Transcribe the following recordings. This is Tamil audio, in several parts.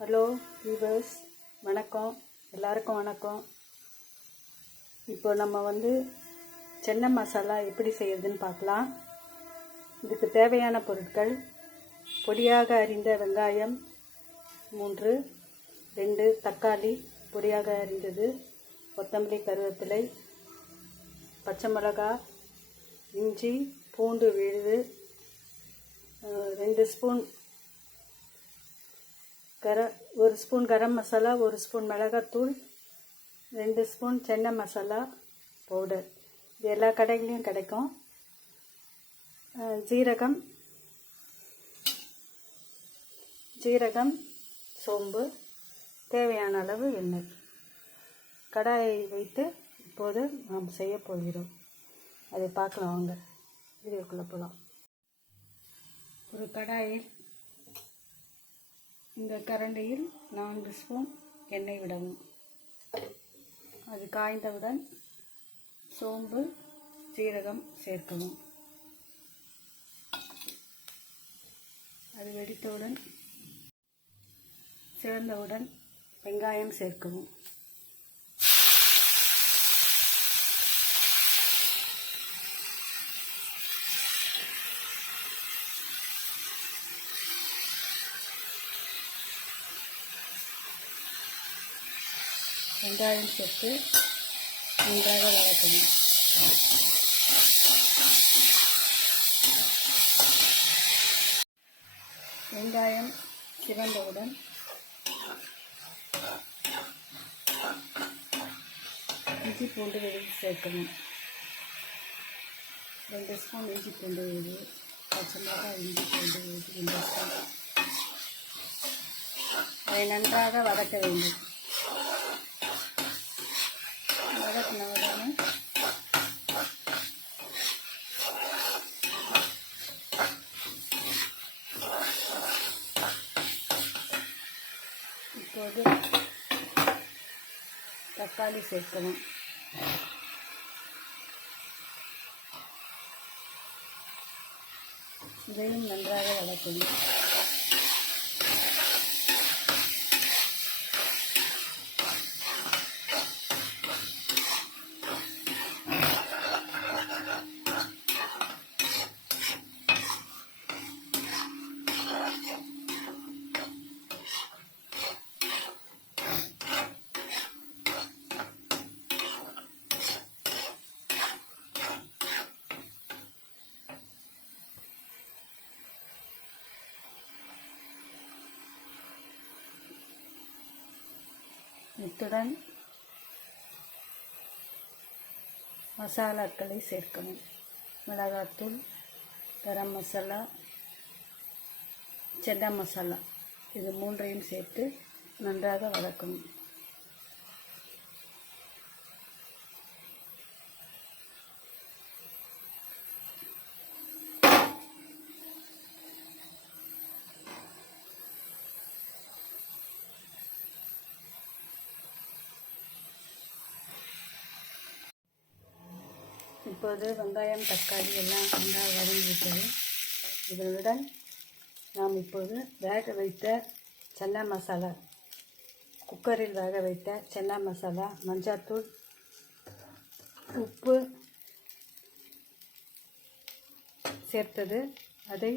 ஹலோ வியூவர்ஸ், வணக்கம். எல்லாருக்கும் வணக்கம். இப்போ நம்ம சென்னை மசாலா எப்படி செய்யறதுன்னு பார்க்கலாம். இதுக்கு தேவையான பொருட்கள்: பொடியாக அரிந்த வெங்காயம் 3, 2 தக்காளி பொடியாக அரிந்தது, கொத்தமல்லி, கருவேப்பிலை, பச்சை மிளகாய், இஞ்சி, பூண்டு விழுது, 2 spoon 1 spoon garam masala, 1 spoon மிளகாத்தூள், 2 ஸ்பூன் சென்னை மசாலா பவுடர். இது எல்லா கடைகளையும் கிடைக்கும். ஜீரகம், சோம்பு, தேவையான அளவு எண்ணெய். கடாயை வைத்து இப்போது நாம் செய்ய போகிறோம். அதை பார்க்கலாம். வாங்க வீடியோக்குள்ளே போகலாம். ஒரு கடாயில் இந்த கரண்டியில் 4 ஸ்பூன் எண்ணெய் விடவும். அது காய்ந்தவுடன் சோம்பு, ஜீரகம் சேர்க்கவும். அது வெடித்தவுடன் சிவந்தவுடன் வெங்காயம் சேர்க்கவும். வெங்காயம் சேர்த்து நன்றாக வதக்கவும். வெங்காயம் சிவந்தவுடன் இஞ்சி பூண்டு விழுது சேர்க்கவும். 2 ஸ்பூன் இஞ்சி பூண்டு விழுது, பச்சை மிளகாய், இஞ்சி பூண்டு விழுது 2 ஸ்பூன். அதை நன்றாக வதக்க வேண்டும். வதக்கின உடனே இப்போது தக்காளி சேர்க்கணும். இதையும் நன்றாக வதக்கணும். இத்துடன் மசாலாக்களை சேர்க்கணும். மிளகாத்தூள், கரம் மசாலா, சென்னை மசாலா, இது 3ஐயும் சேர்த்து நன்றாக வதக்கணும். இப்போது வெங்காயம், தக்காளி எல்லாம் நன்றாக வதங்கிவிட்டது. இதனுடன் நாம் இப்போது வேக வைத்த சென்னை மசாலா, குக்கரில் வேக வைத்த சென்னை மசாலா, மஞ்சள்தூள், உப்பு சேர்த்தது, அதை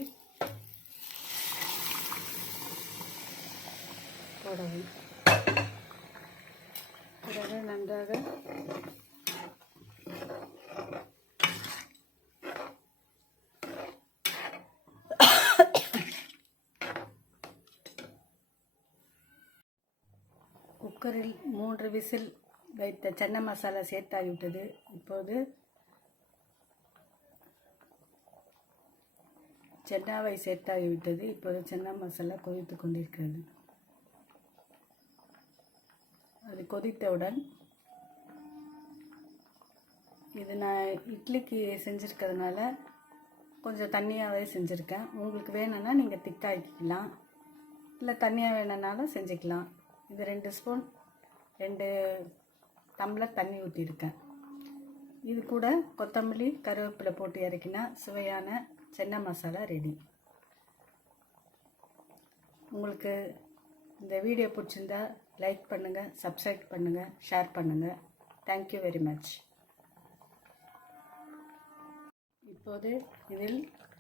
போடவும். பிறகு நன்றாக குக்கரில் 3 விசில் வைத்த சென்னை மசாலா சேர்த்தாகிவிட்டது. இப்போது சென்னாவை சேர்த்தாகிவிட்டது. இப்போது சென்னை மசாலா கொதித்து கொண்டிருக்கிறது. அது கொதித்தவுடன், இது நான் இட்லிக்கு செஞ்சுருக்கிறதுனால கொஞ்சம் தண்ணியாகவே செஞ்சுருக்கேன். உங்களுக்கு வேணும்னா நீங்கள் திக்காய்க்கலாம், இல்லை தண்ணியாக வேணும்னாலும் செஞ்சுக்கலாம். இது 2 ஸ்பூன் 2 டம்ளர் தண்ணி ஊற்றிருக்கேன். இது கூட கொத்தமல்லி, கருவேப்பிலை போட்டு இறக்கினா சுவையான சென்னை மசாலா ரெடி. உங்களுக்கு இந்த வீடியோ பிடிச்சிருந்தா லைக் பண்ணுங்கள், சப்ஸ்கிரைப் பண்ணுங்கள், ஷேர் பண்ணுங்கள். Thank you very much. இப்போது இதில்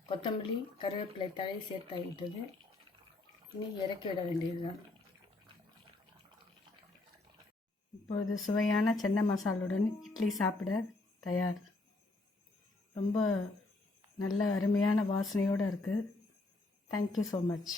கொத்தமல்லி, கருவேப்பிலை தழை சேர்த்தாகிவிட்டது. இனி இறக்கிவிட வேண்டியதுதான். இப்பொழுது சுவையான சென்னை மசாலுடன் இட்லி சாப்பிட தயார். ரொம்ப நல்ல அருமையான வாசனையோடு இருக்குது. Thank you so much.